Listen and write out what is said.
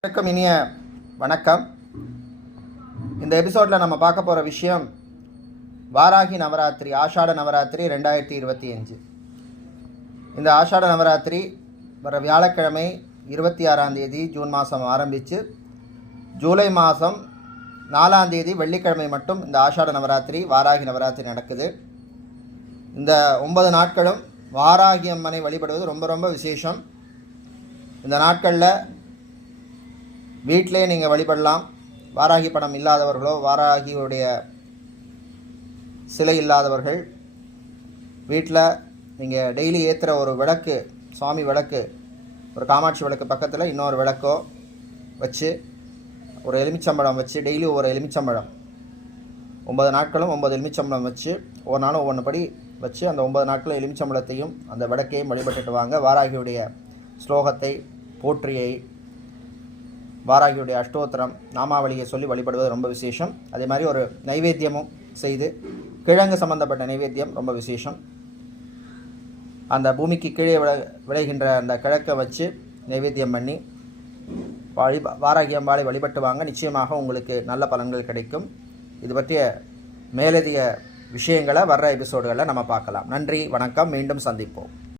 அனைவருக்கும் இனிய வணக்கம். இந்த எபிசோடில் நம்ம பார்க்க போகிற விஷயம் வாராகி நவராத்திரி, ஆஷாட நவராத்திரி 2025. இந்த ஆஷாட நவராத்திரி வர வியாழக்கிழமை 26ஆம் தேதி ஜூன் மாதம் ஆரம்பித்து ஜூலை மாதம் 4ஆம் தேதி வெள்ளிக்கிழமை மட்டும் இந்த ஆஷாட நவராத்திரி வாராகி நவராத்திரி நடக்குது. இந்த 9 நாட்களும் வாராகி அம்மனை வழிபடுவது ரொம்ப ரொம்ப விசேஷம். இந்த நாட்களில் வீட்டிலே நீங்கள் வழிபடலாம். வாராகி படம் இல்லாதவர்களோ, வாராகியுடைய சிலை இல்லாதவர்கள் வீட்டில் நீங்கள் டெய்லி ஏற்றுற ஒரு விளக்கு, சுவாமி விளக்கு, ஒரு காமாட்சி விளக்கு பக்கத்தில் இன்னொரு விளக்கோ வச்சு ஒரு எலுமிச்சம்பழம் வச்சு டெய்லி ஒரு எலுமிச்சம்பழம் 9 நாட்களும் 9 எலுமிச்சம்பழம் வச்சு ஒவ்வொரு நாளும் ஒவ்வொன்றுபடி வச்சு அந்த 9 நாட்களும் எலுமிச்சம்பழத்தையும் அந்த விளக்கையும் வழிபட்டுட்டு வாங்க. வாராகியுடைய ஸ்லோகத்தை, போற்றியை, வாராகியுடைய அஷ்டோத்திரம், நாமாவளியை சொல்லி வழிபடுவது ரொம்ப விசேஷம். அதே மாதிரி ஒரு நைவேத்தியமும் செய்து, கிழங்கு சம்பந்தப்பட்ட நைவேத்தியம் ரொம்ப விசேஷம். அந்த பூமிக்கு கீழே விளைகின்ற அந்த கிழக்கை வச்சு நைவேத்தியம் பண்ணி வாராகி அம்பாளை வழிபட்டு வாங்க. நிச்சயமாக உங்களுக்கு நல்ல பலன்கள் கிடைக்கும். இது பற்றிய மேலதிக விஷயங்களை வர்ற எபிசோடுகளில் நம்ம பார்க்கலாம். நன்றி, வணக்கம். மீண்டும் சந்திப்போம்.